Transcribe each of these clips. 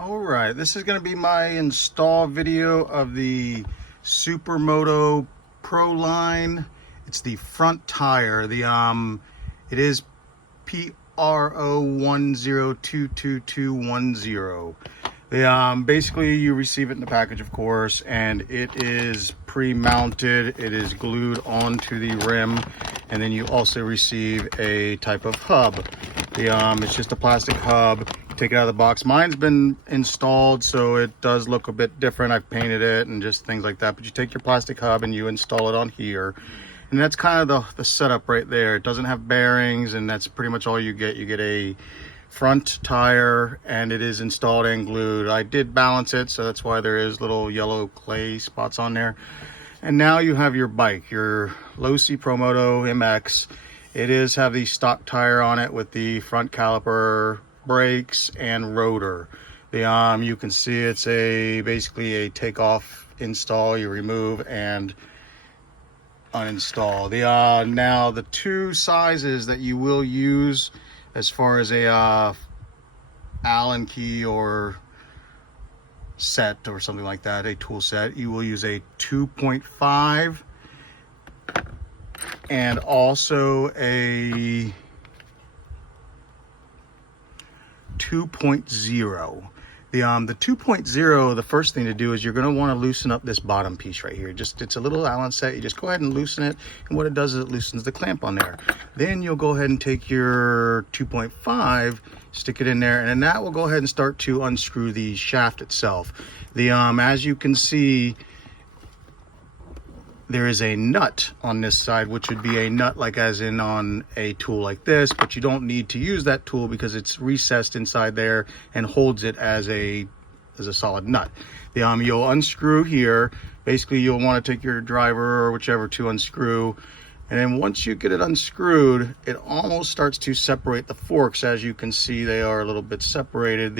All right, this is going to be my install video of the SuperMoto Proline. It's the front tire. It is PRO10222210. Basically you receive it in the package, of course, and it is pre-mounted. It is glued onto the rim, and then you also receive a type of hub. It's just a plastic hub. Take it out of the box. Mine's been installed, so it does look a bit different. I've painted it and just things like that. But you take your plastic hub and you install it on here, and that's kind of the setup right there. It doesn't have bearings, and that's pretty much all you get. You get a front tire, and it is installed and glued. I did balance it, so that's why there is little yellow clay spots on there. And now you have your bike, your Losi Promoto MX. It is have the stock tire on it with the front caliper, brakes, and rotor. You can see it's basically a takeoff install. You remove and uninstall. Now the two sizes that you will use as far as a Allen key or set or something like that, a tool set, you will use a 2.5 and also a 2.0. The 2.0, the first thing to do is you're going to want to loosen up this bottom piece right here. It's a little Allen set. You just go ahead and loosen it, and what it does is it loosens the clamp on there. Then you'll go ahead and take your 2.5, stick it in there, and then that will go ahead and start to unscrew the shaft itself. As you can see, there is a nut on this side, which would be a nut like as in on a tool like this, but you don't need to use that tool because it's recessed inside there and holds it as a solid nut. You'll unscrew here. Basically, you'll want to take your driver or whichever to unscrew, and then once you get it unscrewed, it almost starts to separate the forks. As you can see, they are a little bit separated.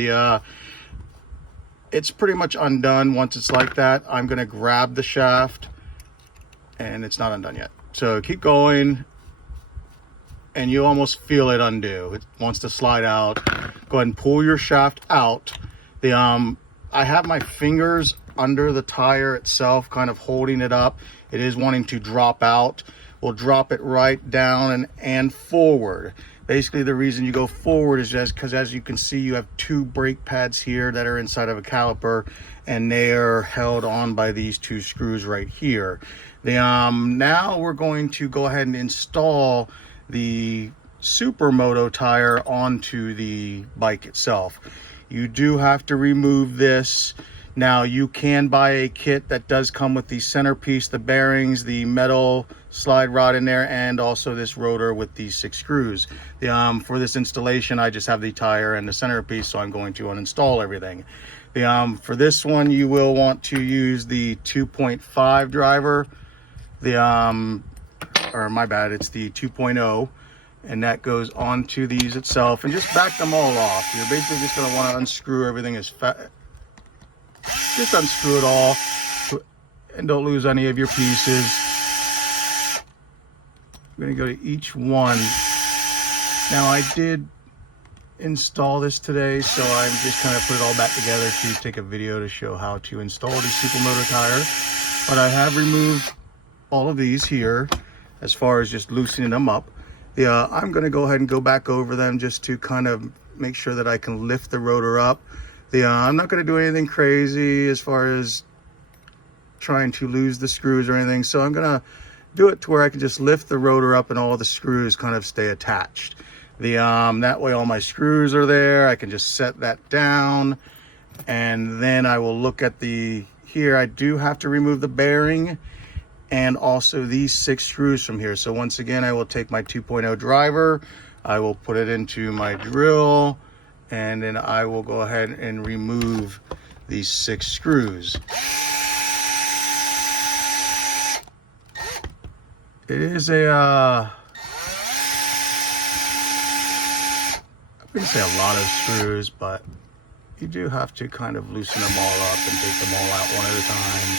It's pretty much undone once it's like that. I'm going to grab the shaft, and it's not undone yet, so keep going, and you almost feel it undo. It wants to slide out. Go ahead and pull your shaft out. I have my fingers under the tire itself, kind of holding it up. It is wanting to drop out. We'll drop it right down and forward. Basically, the reason you go forward is just because, as you can see, you have two brake pads here that are inside of a caliper, and they are held on by these two screws right here. Now we're going to go ahead and install the SuperMoto tire onto the bike itself. You do have to remove this. Now, you can buy a kit that does come with the centerpiece, the bearings, the metal slide rod in there, and also this rotor with these 6 screws. For this installation, I just have the tire and the centerpiece, so I'm going to uninstall everything. For this one, you will want to use the 2.5 driver. Or my bad, it's the 2.0, and that goes onto these itself, and just back them all off. You're basically just going to want to unscrew everything just unscrew it all, and don't lose any of your pieces. I'm going to go to each one. Now, I did install this today, so I'm just kind of put it all back together to take a video to show how to install the SuperMoto tire. But I have removed all of these here as far as just loosening them up. I'm going to go ahead and go back over them just to kind of make sure that I can lift the rotor up. I'm not going to do anything crazy as far as trying to lose the screws or anything, so I'm going to do it to where I can just lift the rotor up and all the screws kind of stay attached. That way all my screws are there. I can just set that down, and then I will look at here I do have to remove the bearing and also these 6 screws from here. So once again, I will take my 2.0 driver, I will put it into my drill, and then I will go ahead and remove these 6 screws. It is I wouldn't say a lot of screws, but you do have to kind of loosen them all up and take them all out one at a time,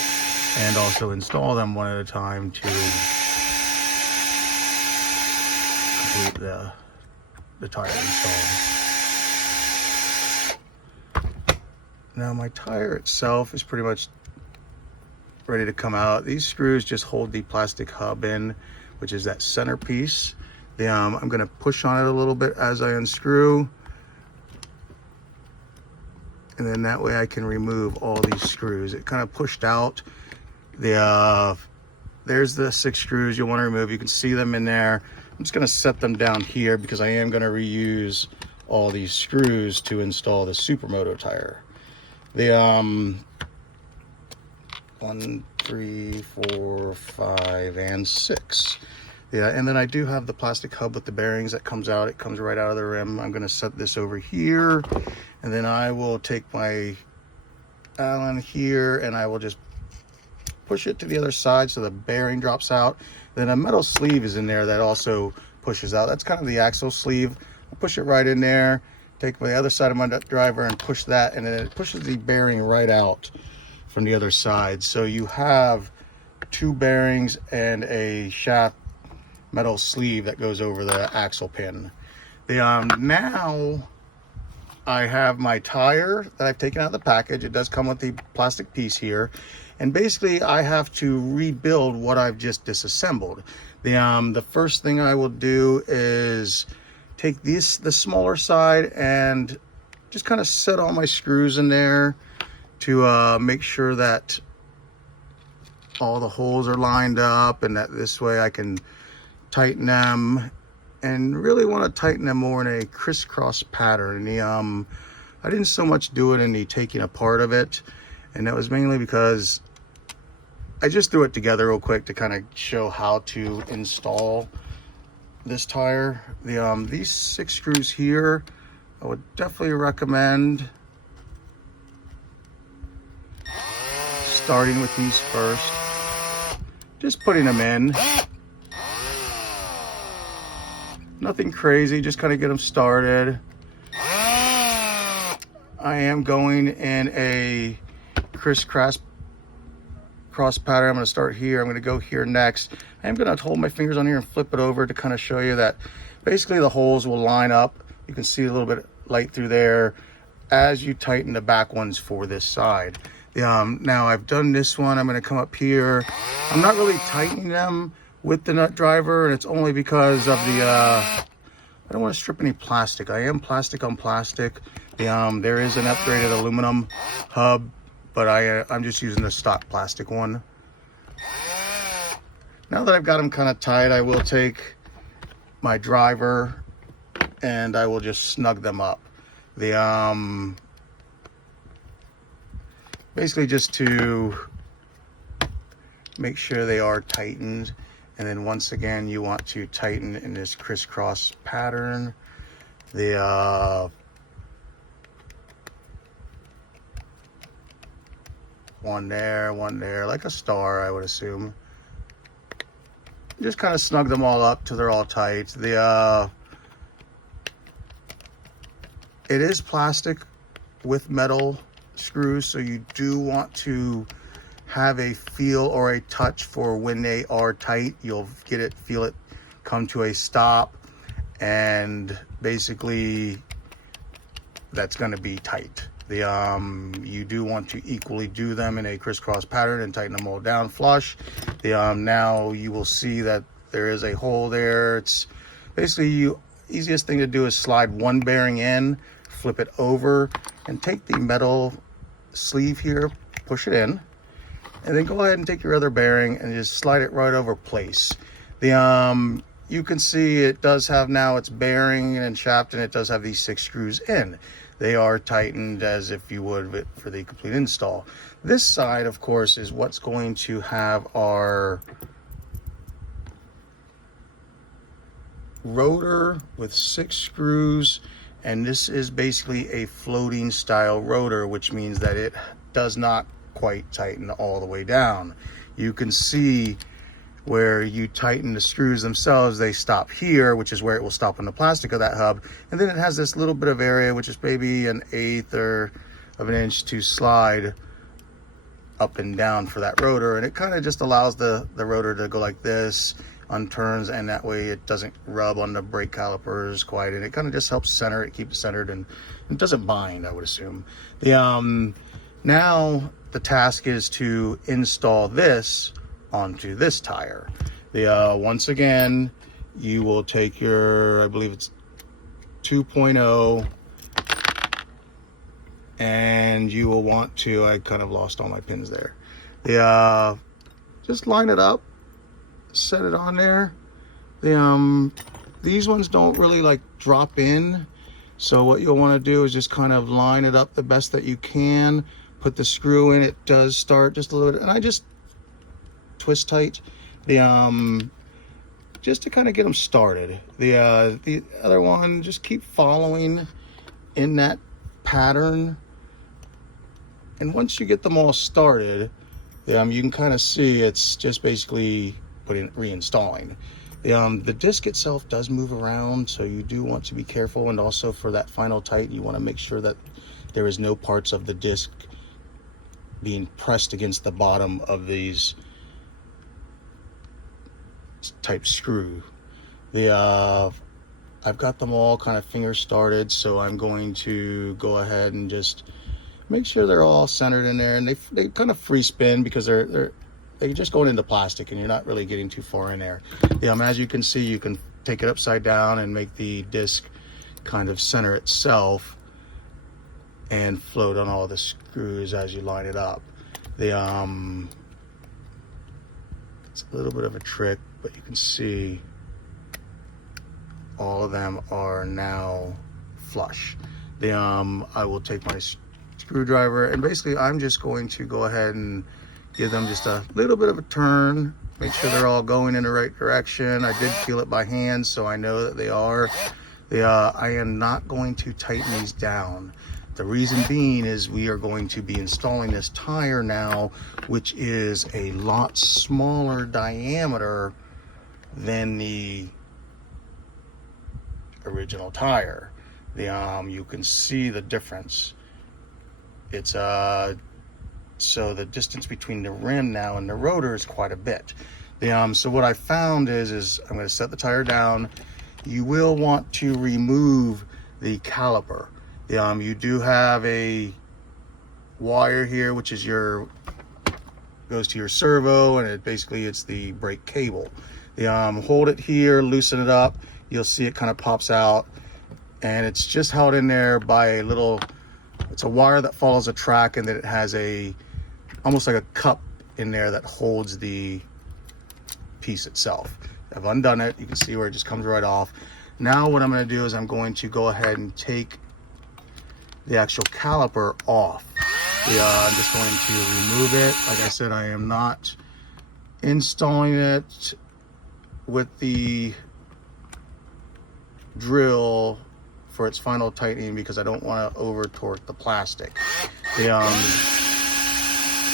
and also install them one at a time to complete the tire install. Now my tire itself is pretty much ready to come out. These screws just hold the plastic hub in, which is that centerpiece. I'm going to push on it a little bit as I unscrew, and then that way I can remove all these screws. It kind of pushed out. There's the 6 screws you want to remove. You can see them in there. I'm just going to set them down here because I am going to reuse all these screws to install the SuperMoto tire. 1, 3, 4, 5, and 6. Yeah, and then I do have the plastic hub with the bearings that comes out. It comes right out of the rim. I'm going to set this over here, and then I will take my Allen here and I will just push it to the other side so the bearing drops out. Then a metal sleeve is in there that also pushes out. That's kind of the axle sleeve. I'll push it right in there, take my other side of my driver and push that, and then it pushes the bearing right out from the other side. So you have 2 bearings and a shaft metal sleeve that goes over the axle pin. Now I have my tire that I've taken out of the package. It does come with the plastic piece here. And basically I have to rebuild what I've just disassembled. The first thing I will do is take the smaller side and just kind of set all my screws in there to make sure that all the holes are lined up, and that this way I can tighten them, and really want to tighten them more in a crisscross pattern. I didn't so much do it in the taking apart of it, and that was mainly because I just threw it together real quick to kind of show how to install this tire. These 6 screws here, I would definitely recommend starting with these first. Just putting them in. Nothing crazy, just kind of get them started. I am going in a crisscross pattern. I'm going to start here. I'm going to go here next. I am going to hold my fingers on here and flip it over to kind of show you that basically the holes will line up. You can see a little bit of light through there as you tighten the back ones for this side. Now I've done this one. I'm going to come up here. I'm not really tightening them with the nut driver, and it's only because of the I don't want to strip any plastic. I am plastic on plastic. There is an upgraded aluminum hub, but I'm just using the stock plastic one. Now that I've got them kind of tight, I will take my driver and I will just snug them up. Basically just to make sure they are tightened. And then once again, you want to tighten in this crisscross pattern. One there, like a star, I would assume. Just kind of snug them all up till they're all tight. It is plastic with metal screws, so you do want to have a feel or a touch for when they are tight. You'll feel it come to a stop, and basically that's going to be tight. You do want to equally do them in a crisscross pattern and tighten them all down flush. Now you will see that there is a hole there. It's basically easiest thing to do is slide one bearing in, flip it over, and take the metal sleeve here, push it in, and then go ahead and take your other bearing and just slide it right over place. You can see it does have now its bearing and shaft, and it does have these 6 screws in. They are tightened as if you would for the complete install. This side, of course, is what's going to have our rotor with 6 screws, and this is basically a floating style rotor, which means that it does not quite tighten all the way down. You can see where you tighten the screws themselves, they stop here, which is where it will stop on the plastic of that hub, and then it has this little bit of area, which is maybe 1/8 of an inch to slide up and down for that rotor, and it kind of just allows the rotor to go like this unturns, and that way it doesn't rub on the brake calipers quite, and it kind of just helps center it, keep it centered, and it doesn't bind, I would assume. Now the task is to install this onto this tire. Once again, you will take your, I believe it's 2.0, and you will want to, I kind of lost all my pins there. Just line it up, set it on there. These ones don't really like drop in, so what you'll want to do is just kind of line it up the best that you can, put the screw in. It does start just a little bit, and I just twist tight just to kind of get them started. The other one, just keep following in that pattern, and once you get them all started, you can kind of see it's just basically reinstalling. The disc itself does move around, so you do want to be careful, and also for that final tight, you want to make sure that there is no parts of the disc being pressed against the bottom of these type screw. I've got them all kind of finger started, so I'm going to go ahead and just make sure they're all centered in there, and they kind of free spin because they're just going into plastic, and you're not really getting too far in there. As you can see, you can take it upside down and make the disc kind of center itself and float on all the screws as you line it up. It's a little bit of a trick, but you can see all of them are now flush. I will take my screwdriver, and basically I'm just going to go ahead and give them just a little bit of a turn, make sure they're all going in the right direction. I did feel it by hand, so I know that they are. I am not going to tighten these down. The reason being is we are going to be installing this tire now, which is a lot smaller diameter than the original tire. You can see the difference. It's so the distance between the rim now and the rotor is quite a bit. So what I found is I'm going to set the tire down. You will want to remove the caliper. You do have a wire here, which is goes to your servo, and it's the brake cable. Hold it here, loosen it up. You'll see it kind of pops out, and it's just held in there by it's a wire that follows a track, and then it has almost like a cup in there that holds the piece itself. I've undone it. You can see where it just comes right off. Now what I'm going to do is I'm going to go ahead and take the actual caliper off. I'm just going to remove it. Like I said, I am not installing it with the drill for its final tightening because I don't want to over torque the plastic. You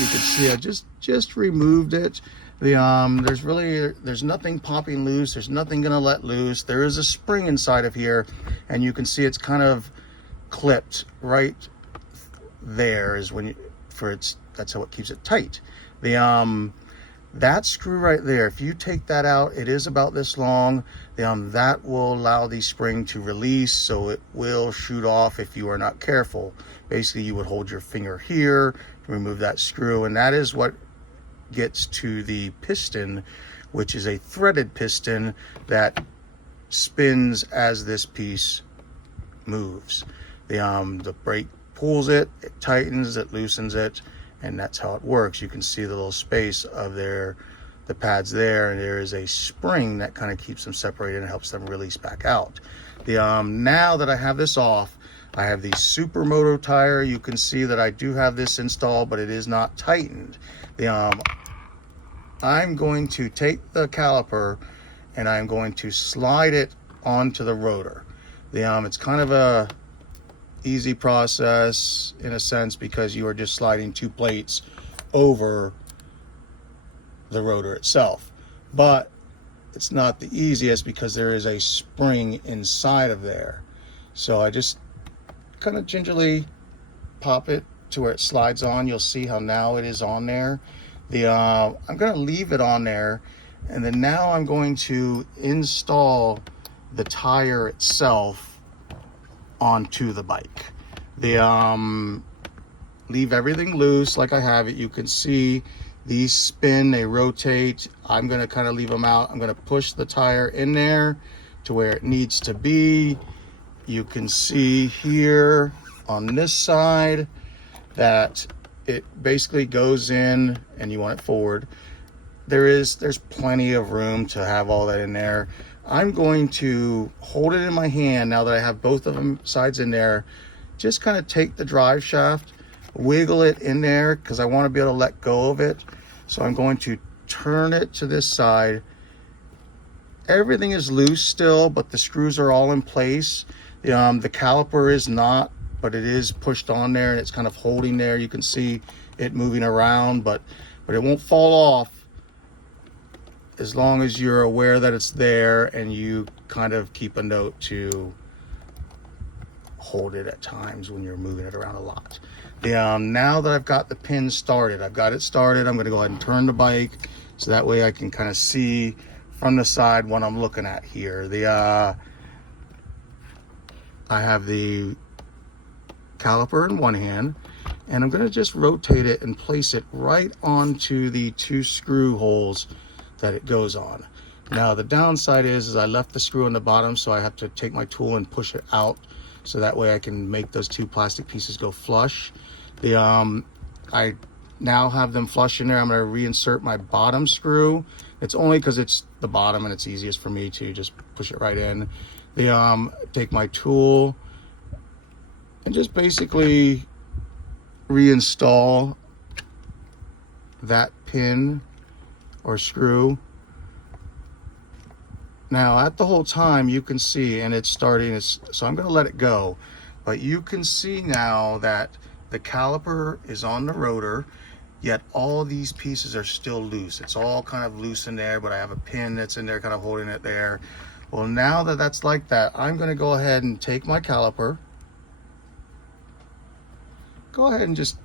can see I just removed it. There's nothing popping loose. There's nothing gonna let loose. There is a spring inside of here, and you can see it's kind of clipped right there. That's how it keeps it tight. That screw right there, if you take that out, it is about this long. That will allow the spring to release, so it will shoot off if you are not careful. Basically, you would hold your finger here to remove that screw, and that is what gets to the piston, which is a threaded piston that spins as this piece moves. The brake pulls it, it tightens, it loosens it, and that's how it works. You can see the little space of the pads there, and there is a spring that kind of keeps them separated and helps them release back out. Now that I have this off, I have the SuperMoto tire. You can see that I do have this installed, but it is not tightened. I'm going to take the caliper and I'm going to slide it onto the rotor. It's kind of a easy process in a sense because you are just sliding two plates over the rotor itself, but it's not the easiest because there is a spring inside of there. So I just kind of gingerly pop it to where it slides on. You'll see how now it is on there. I'm going to leave it on there And then now I'm going to install the tire itself onto the bike. Leave everything loose like I have it. You can see these spin, they rotate. I'm gonna kind of leave them out. I'm gonna push the tire in there to where it needs to be. You can see here on this side that it basically goes in, and you want it forward. There's plenty of room to have all that in there. I'm going to hold it in my hand now that I have both of them sides in there. Just kind of take the drive shaft, wiggle it in there because I want to be able to let go of it. So I'm going to turn it to this side. Everything is loose still, but the screws are all in place. The caliper is not, but it is pushed on there and it's kind of holding there. You can see it moving around, but it won't fall off as long as you're aware that it's there and you kind of keep a note to hold it at times when you're moving it around a lot. Now that I've got the pin started, I'm going to go ahead and turn the bike so that way I can kind of see from the side what I'm looking at here. I have the caliper in one hand, and I'm going to just rotate it and place it right onto the 2 screw holes that it goes on. Now the downside is I left the screw on the bottom, so I have to take my tool and push it out so that way I can make those 2 plastic pieces go flush. I now have them flush in there. I'm going to reinsert my bottom screw. It's only because it's the bottom and it's easiest for me to just push it right in. Take my tool and just basically reinstall that pin or screw. Now at the whole time you can see, and it's starting, so I'm going to let it go, but you can see now that the caliper is on the rotor, yet all these pieces are still loose. It's all kind of loose in there, but I have a pin that's in there kind of holding it there. Well, now that that's like that, I'm going to go ahead and take my caliper, go ahead and just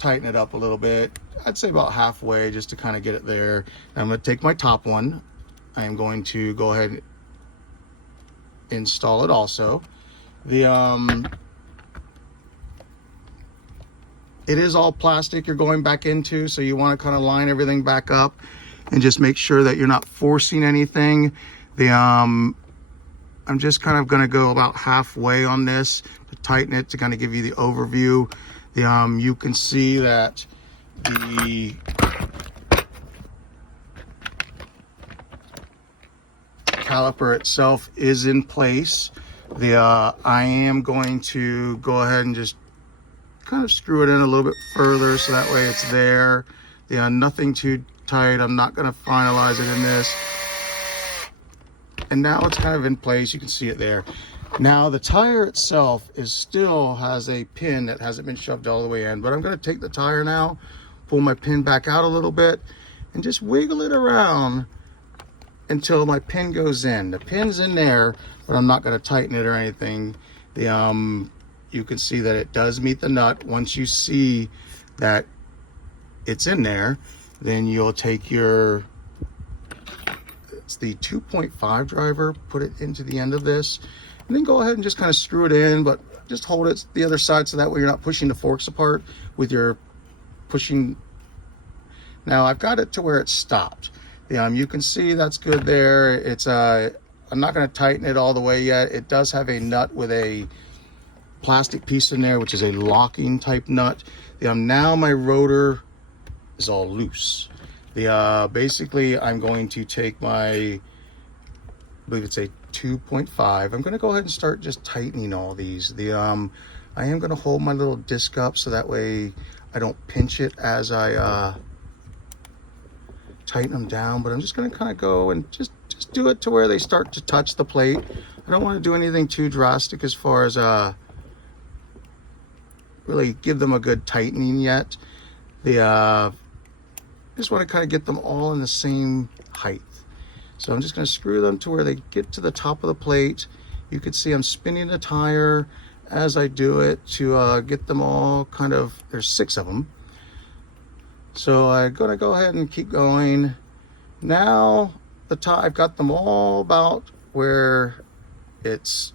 tighten it up a little bit. I'd say about halfway, just to kind of get it there. I'm going to take my top one. I am going to go ahead and install it also. It is all plastic you're going back into, so you want to kind of line everything back up and just make sure that you're not forcing anything. I'm just kind of going to go about halfway on this to tighten it, to kind of give you the overview. You can see that the caliper itself is in place. I am going to go ahead and just kind of screw it in a little bit further so that way it's there. Nothing too tight. I'm not going to finalize it in this. And now it's kind of in place. You can see it there. Now the tire itself still has a pin that hasn't been shoved all the way in, but I'm going to take the tire now, pull my pin back out a little bit, and just wiggle it around until my pin goes in. The pin's in there, but I'm not going to tighten it or anything. You can see that it does meet the nut. Once you see that it's in there, then you'll take it's the 2.5 driver, put it into the end of this, and then go ahead and just kind of screw it in, but just hold it the other side so that way you're not pushing the forks apart with your pushing. Now I've got it to where it stopped. You can see that's good there. I'm not going to tighten it all the way yet. It does have a nut with a plastic piece in there, which is a locking type nut. Now my rotor is all loose. Basically I'm going to take I believe it's a 2.5. I'm going to go ahead and start just tightening all these. I am going to hold my little disc up so that way I don't pinch it as I tighten them down, but I'm just going to kind of go and just do it to where they start to touch the plate. I don't want to do anything too drastic as far as really give them a good tightening yet. Just want to kind of get them all in the same height. So I'm just going to screw them to where they get to the top of the plate. You can see I'm spinning the tire as I do it to get them all kind of, there's 6 of them. So I'm going to go ahead and keep going Now I've got them all about where it's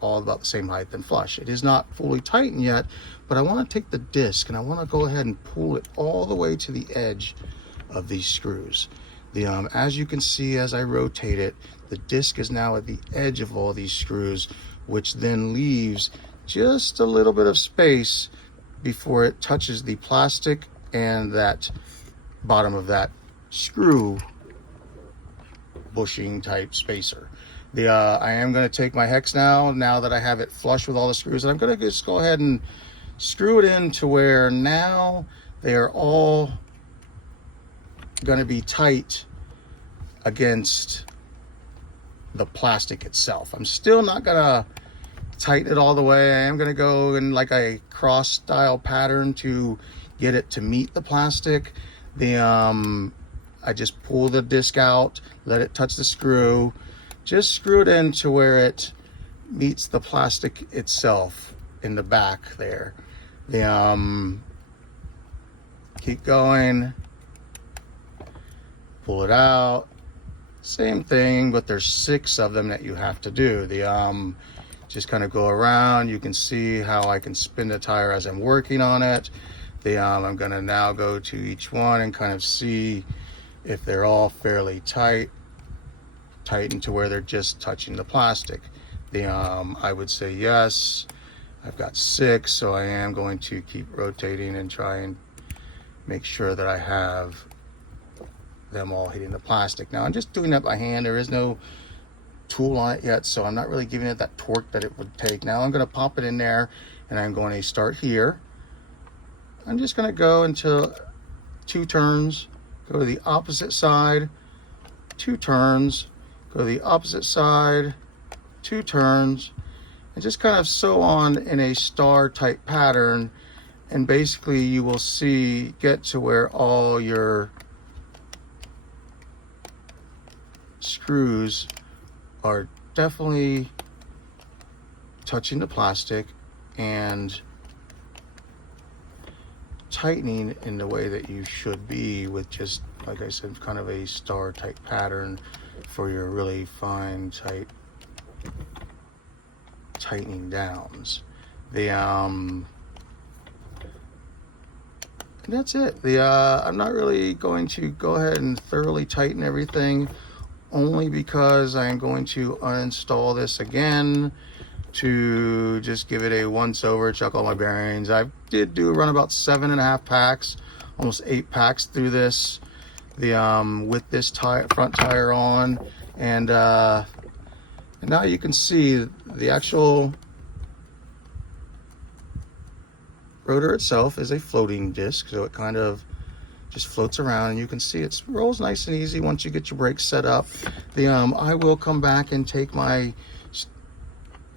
all about the same height and flush. It is not fully tightened yet, but I want to take the disc and I want to go ahead and pull it all the way to the edge of these screws. As you can see, as I rotate it, the disc is now at the edge of all these screws, which then leaves just a little bit of space before it touches the plastic and that bottom of that screw bushing type spacer. I am going to take my hex now that I have it flush with all the screws, and I'm going to just go ahead and screw it in to where now they are all going to be tight against the plastic itself. I'm still not going to tighten it all the way. I am going to go in like a cross style pattern to get it to meet the plastic. I just pull the disc out, let it touch the screw, just screw it in to where it meets the plastic itself in the back there. Keep going, pull it out. Same thing, but there's 6 of them that you have to do. Just kind of go around. You can see how I can spin the tire as I'm working on it. I'm going to now go to each one and kind of see if they're all fairly tightened to where they're just touching the plastic. I would say yes. I've got 6, so I am going to keep rotating and try and make sure that I have them all hitting the plastic. Now I'm just doing that by hand. There is no tool on it yet, so I'm not really giving it that torque that it would take. Now I'm going to pop it in there, and I'm going to start here. I'm just going to go until 2 turns, go to the opposite side, 2 turns, go to the opposite side, 2 turns, and just kind of sew on in a star type pattern. And basically you will see, get to where all your screws are definitely touching the plastic and tightening in the way that you should be, with just, like I said, kind of a star type pattern for your really fine tight tightening downs. And that's it. I'm not really going to go ahead and thoroughly tighten everything, only because I'm going to uninstall this again to just give it a once over, check all my bearings. I did run about 7.5 packs, almost 8 packs through this, with this front tire on, and now you can see the actual rotor itself is a floating disc, so it kind of just floats around, and you can see it rolls nice and easy once you get your brakes set up. I will come back and take my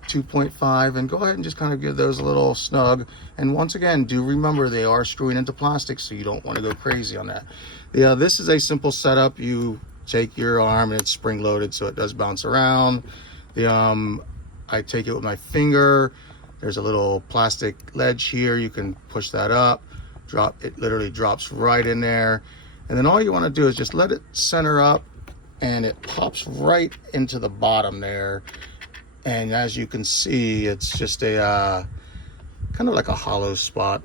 2.5 and go ahead and just kind of give those a little snug. And once again, do remember they are screwing into plastic, so you don't want to go crazy on that. This is a simple setup. You take your arm and it's spring loaded, so it does bounce around. I take it with my finger. There's a little plastic ledge here. You can push that up, drop it, literally drops right in there. And then all you want to do is just let it center up, and it pops right into the bottom there. And as you can see, it's just a kind of like a hollow spot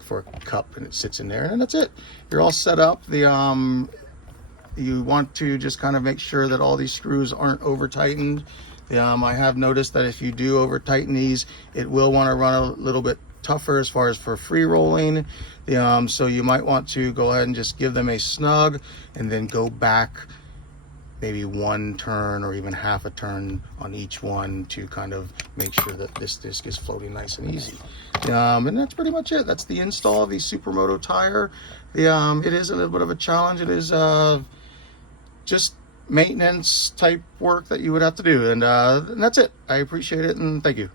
for a cup, and it sits in there, and that's it. You're all set up. You want to just kind of make sure that all these screws aren't over tightened. I have noticed that if you do over tighten these, it will want to run a little bit tougher as far as for free rolling. So you might want to go ahead and just give them a snug, and then go back maybe 1 turn or even half a turn on each one to kind of make sure that this disc is floating nice and easy. And that's pretty much it. That's the install of the SuperMoto tire. It is a little bit of a challenge. It is just maintenance type work that you would have to do, and that's it. I appreciate it, and thank you.